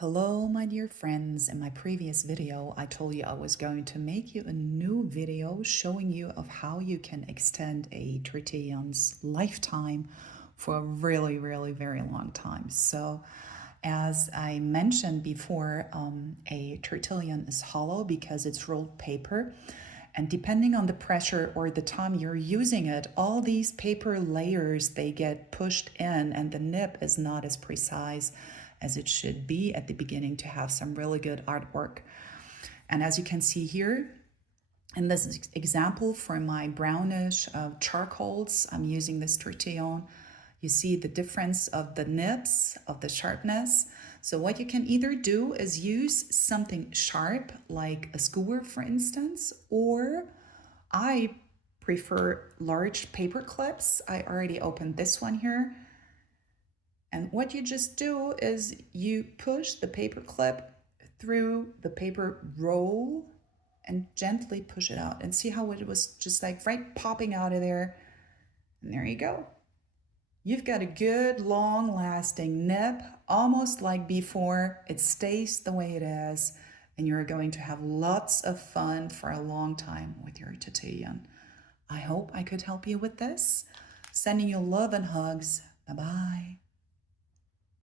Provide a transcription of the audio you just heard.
Hello, my dear friends. In my previous video, I told you I was going to make you a new video showing you of how you can extend a tortillion's lifetime for a really, very long time. So as I mentioned before, a tortillion is hollow because it's rolled paper. And depending on the pressure or the time you're using it, all these paper layers, they get pushed in and the nib is not as precise as it should be at the beginning to have some really good artwork. And as you can see here, in this example for my brownish charcoals, I'm using this tortillon. You see the difference of the nibs, of the sharpness. So what you can either do is use something sharp, like a skewer, for instance, or I prefer large paper clips. I already opened this one here. And what you just do is you push the paper clip through the paper roll and gently push it out. And see how it was just like right popping out of there. And there you go. You've got a good, long-lasting nib, almost like before. It stays the way it is, and you're going to have lots of fun for a long time with your tortillon. I hope I could help you with this. Sending you love and hugs. Bye-bye.